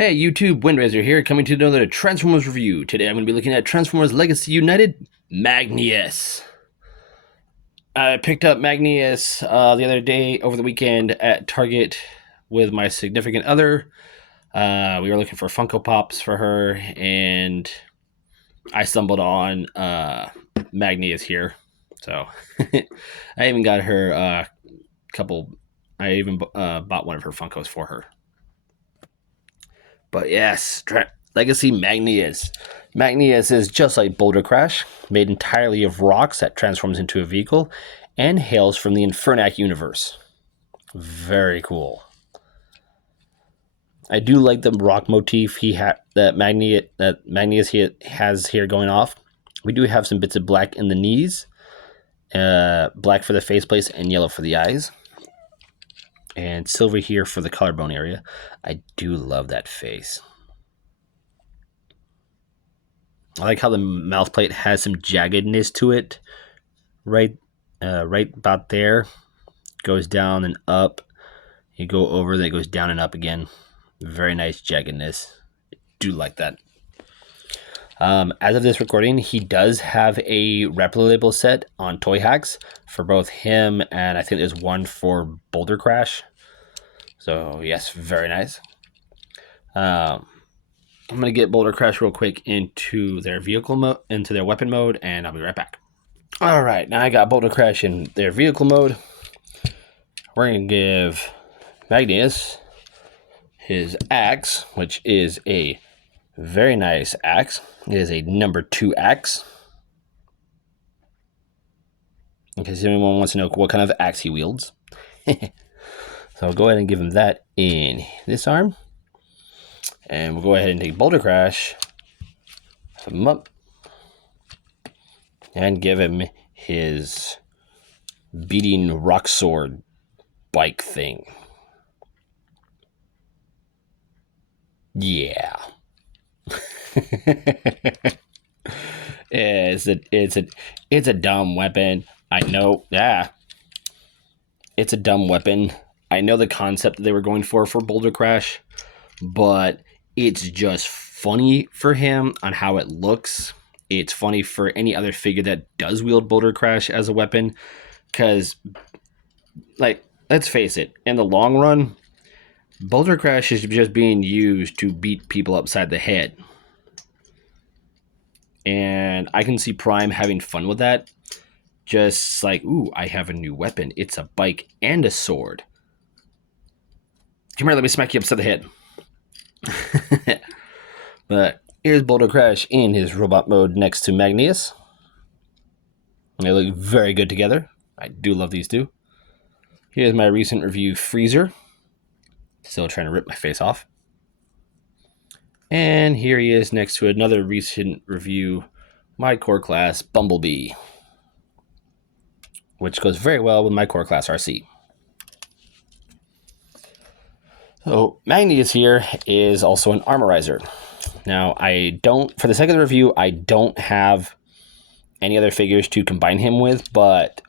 Hey YouTube, Windraiser here, coming to another Transformers review. Today I'm going to be looking at Transformers Legacy United, Magnus. I picked up Magnus the other day, over the weekend, at Target with my significant other. We were looking for Funko Pops for her, and I stumbled on Magnus here. So, I even got her a couple, I even bought one of her Funkos for her. But yes, Legacy Magnus. Magnus is just like Boulder Crash, made entirely of rocks that transforms into a vehicle, and hails from the Infernac universe. Very cool. I do like the rock motif that Magnus has here going off. We do have some bits of black in the knees, black for the faceplates, and yellow for the eyes, and silver here for the collarbone area. I do love that face. I like how the mouth plate has some jaggedness to it, right about there. Goes down and up. You go over, then it goes down and up again. Very nice jaggedness. Do like that. As of this recording, he does have a replicable set on Toy Hacks for both him and I think there's one for Boulder Crash. So yes, very nice. I'm gonna get Boulder Crash real quick into their vehicle mode, into their weapon mode, and I'll be right back. All right, now I got Boulder Crash in their vehicle mode. We're gonna give Magnus his axe, which is a very nice axe. It is a number 2 axe. In case anyone wants to know what kind of axe he wields. So I'll go ahead and give him that in this arm. And we'll go ahead and take Boulder Crash, put him up, and give him his beating rock sword bike thing. Yeah. it's a dumb weapon. I know. Yeah. It's a dumb weapon. I know the concept that they were going for Boulder Crash, but it's just funny for him on how it looks. It's funny for any other figure that does wield Boulder Crash as a weapon, because, like, let's face it, in the long run, Boulder Crash is just being used to beat people upside the head. And I can see Prime having fun with that. Just like, ooh, I have a new weapon. It's a bike and a sword. Come here, let me smack you upside the head. But here's Boulder Crash in his robot mode next to Magnus. They look very good together. I do love these two. Here's my recent review, Freezer. Still trying to rip my face off. And here he is next to another recent review, my core class, Bumblebee, which goes very well with my core class, RC. So Magnus here is also an armorizer. Now, for the sake of the review, I don't have any other figures to combine him with, but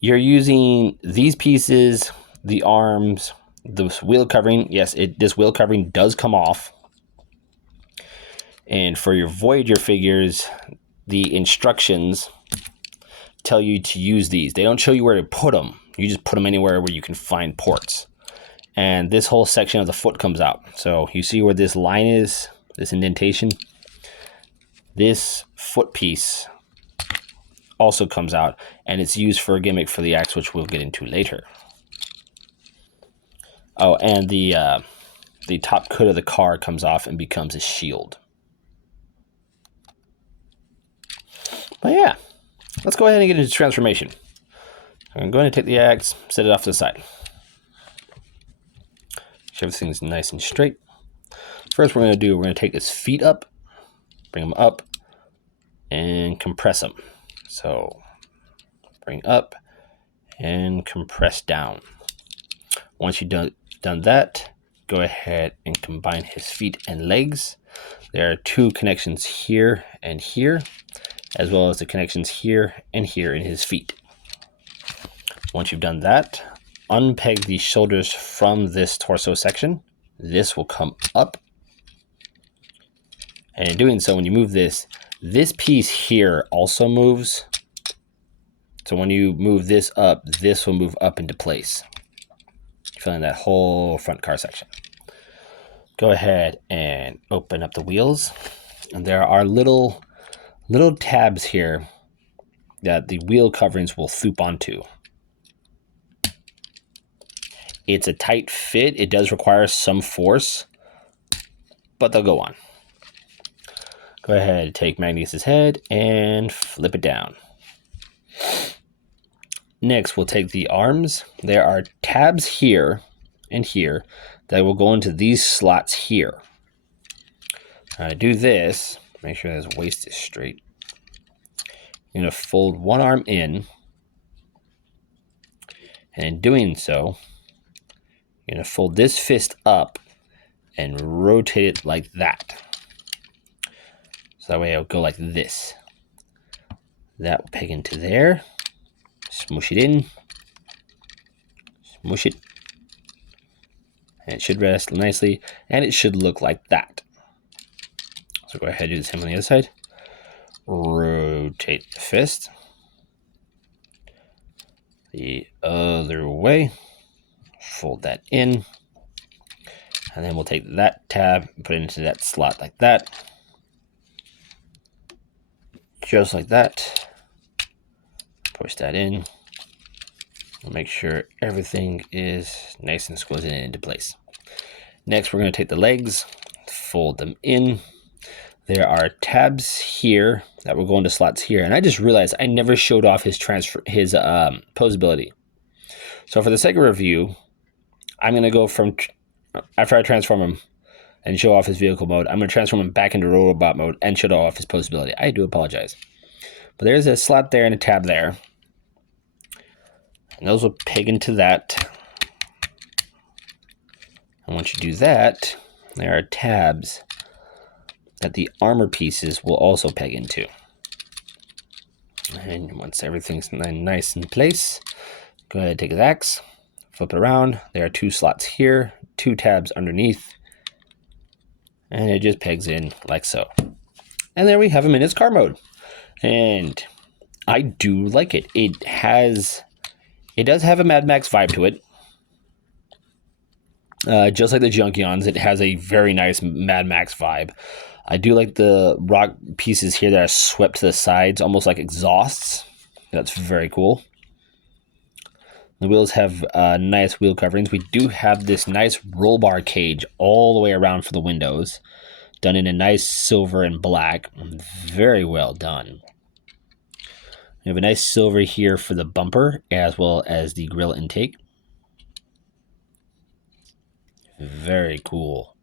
you're using these pieces, the arms, this wheel covering. Yes, this wheel covering does come off. And for your Voyager figures, the instructions tell you to use these. They don't show you where to put them. You just put them anywhere where you can find ports. And this whole section of the foot comes out. So you see where this line is, this indentation? This foot piece also comes out, and it's used for a gimmick for the axe, which we'll get into later. Oh, and the top coat of the car comes off and becomes a shield. But yeah, let's go ahead and get into transformation. I'm going to take the axe, set it off to the side. Everything's nice and straight. First, we're going to take his feet up, bring them up, and compress them. So, bring up and compress down. Once you've done that, go ahead and combine his feet and legs. There are 2 connections here and here, as well as the connections here and here in his feet. Once you've done that, unpeg the shoulders from this torso section this will come up. And in doing so, when you move this piece here also moves. So when you move this up, this will move up into place, filling that whole front car section. Go ahead and open up the wheels. And there are little tabs here that the wheel coverings will throop onto. It's a tight fit. It does require some force, but they'll go on. Go ahead and take Magnus's head and flip it down. Next, we'll take the arms. There are tabs here and here that will go into these slots here. Now to do this, make sure his waist is straight. You're going to fold one arm in, and in doing so, you're going to fold this fist up and rotate it like that. So that way it'll go like this. That will peg into there. Smoosh it in. Smoosh it. And it should rest nicely, and it should look like that. So go ahead and do the same on the other side. Rotate the fist the other way. Fold that in. And then we'll take that tab and put it into that slot like that. Just like that. Push that in. We'll make sure everything is nice and squeezed into place. Next, we're going to take the legs, fold them in. There are tabs here that will go into slots here. And I just realized I never showed off his posability. So for the sake of review, I'm going to go from, after I transform him and show off his vehicle mode, I'm going to transform him back into robot mode and show off his posability. I do apologize. But there's a slot there and a tab there. And those will peg into that. And once you do that, there are tabs that the armor pieces will also peg into. And once everything's nice in place, go ahead and take his axe, flip it around. There are two slots here, two tabs underneath, and it just pegs in like so. And there we have him in his car mode. And I do like it. It does have a Mad Max vibe to it. Just like the Junkions, it has a very nice Mad Max vibe. I do like the rock pieces here that are swept to the sides, almost like exhausts. That's very cool. The wheels have nice wheel coverings. We do have this nice roll bar cage all the way around for the windows, done in a nice silver and black. Very well done. We have a nice silver here for the bumper as well as the grill intake. Very cool.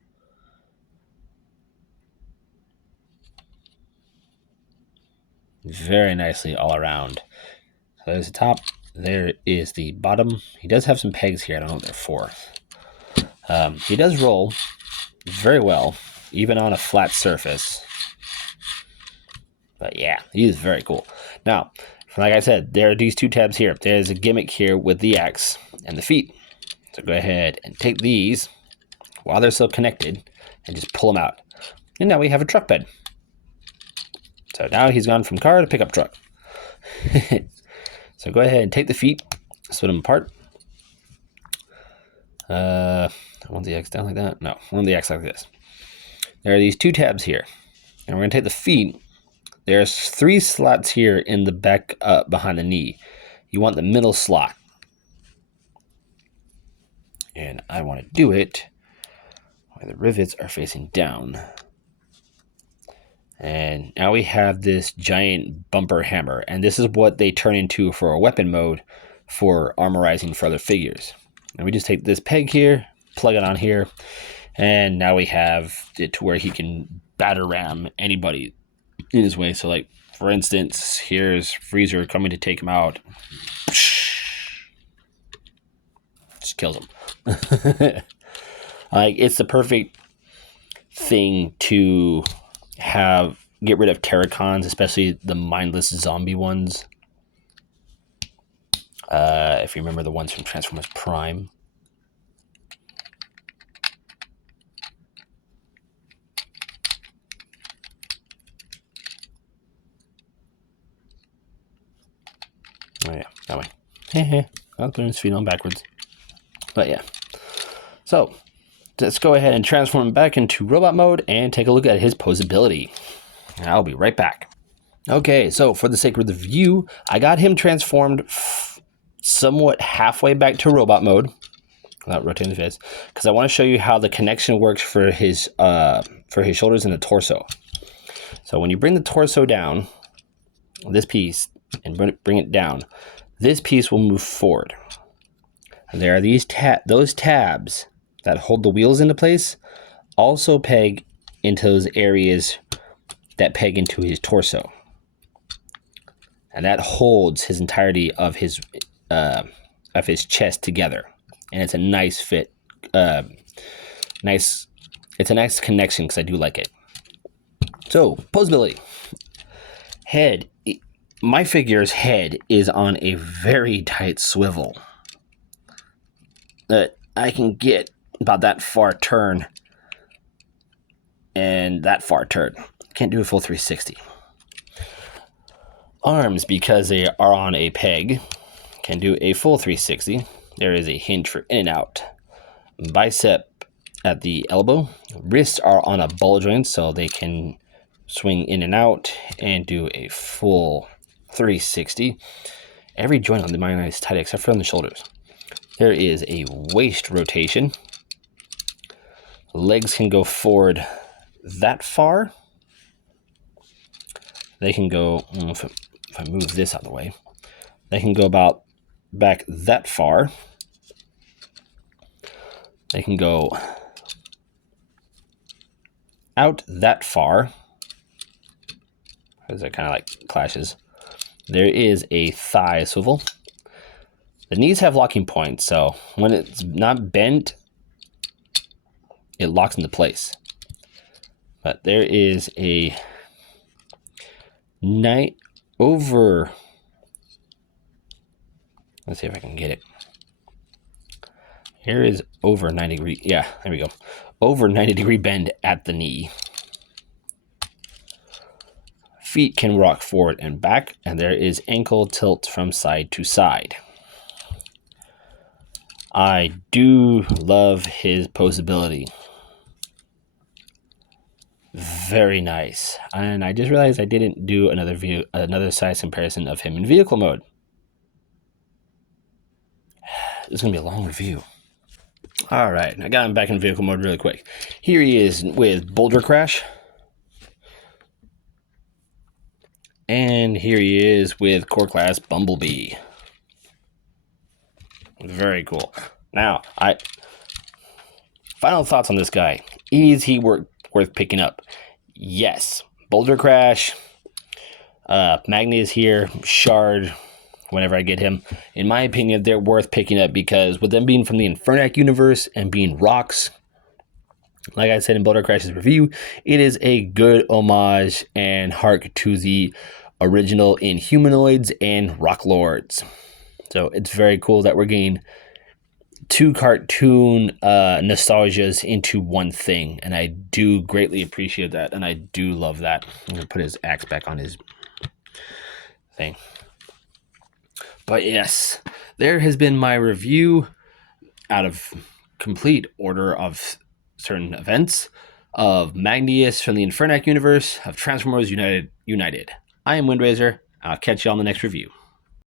Very nicely all around. So there's the top. There is the bottom. He does have some pegs here. I don't know what they're for. He does roll very well, even on a flat surface. But yeah, he is very cool. Now, like I said, there are these two tabs here. There's a gimmick here with the axe and the feet. So go ahead and take these while they're still connected and just pull them out. And now we have a truck bed. So now he's gone from car to pickup truck. So go ahead and take the feet, split them apart. I want the X down like that. No, I want the X like this. There are these two tabs here. And we're going to take the feet. There's three slots here in the back behind the knee. You want the middle slot. And I want to do it where the rivets are facing down. And now we have this giant bumper hammer. And this is what they turn into for a weapon mode for armorizing for other figures. And we just take this peg here, plug it on here, and now we have it to where he can batter ram anybody in his way. So like, for instance, here's Freezer coming to take him out. Just kills him. Like, it's the perfect thing to get rid of Terracons, especially the mindless zombie ones. If you remember the ones from Transformers Prime. Oh yeah, that way. I'll put his feet on backwards. But yeah. So let's go ahead and transform him back into robot mode and take a look at his posability. I'll be right back. Okay, so for the sake of the view, I got him transformed somewhat halfway back to robot mode without rotating the face, because I want to show you how the connection works for his shoulders and the torso. So when you bring the torso down, this piece, and bring it down, this piece will move forward. And there are those tabs that hold the wheels into place, also peg into those areas that peg into his torso. And that holds his entirety of his chest together, and it's a nice fit. It's a nice connection because I do like it. So posability, head. My figure's head is on a very tight swivel. That I can get about that far turn and that far turn. Can't do a full 360. Arms, because they are on a peg, can do a full 360. There is a hinge for in and out. Bicep at the elbow. Wrists are on a ball joint, so they can swing in and out and do a full 360. Every joint on the Magnus is tight except for on the shoulders. There is a waist rotation. Legs can go forward that far. They can go, if I move this out of the way, they can go about back that far. They can go out that far. Because it kind of like clashes. There is a thigh swivel. The knees have locking points, so when it's not bent, it locks into place. But there is a over. Let's see if I can get it. Here is over 90 degree. Yeah, there we go. Over 90-degree bend at the knee. Feet can rock forward and back, and there is ankle tilt from side to side. I do love his posability. Very nice. And I just realized I didn't do another size comparison of him in vehicle mode. It's going to be a long review. All right, I got him back in vehicle mode really quick. Here he is with Boulder Crash. And here he is with Core Class Bumblebee. Very cool. Now, final thoughts on this guy. Is he worth picking up? Yes. Boulder Crash, Magnus here, Shard, whenever I get him. In my opinion, they're worth picking up because with them being from the Infernac universe and being rocks, like I said in Boulder Crash's review, it is a good homage and hark to the original Inhumanoids and Rock Lords. So it's very cool that we're getting two cartoon nostalgias into one thing, and I do greatly appreciate that, and I do love that. I'm gonna put his axe back on his thing. But yes, there has been my review out of complete order of certain events of Magnus from the Infernac universe, of Transformers United. I am Windraiser. I'll catch you on the next review.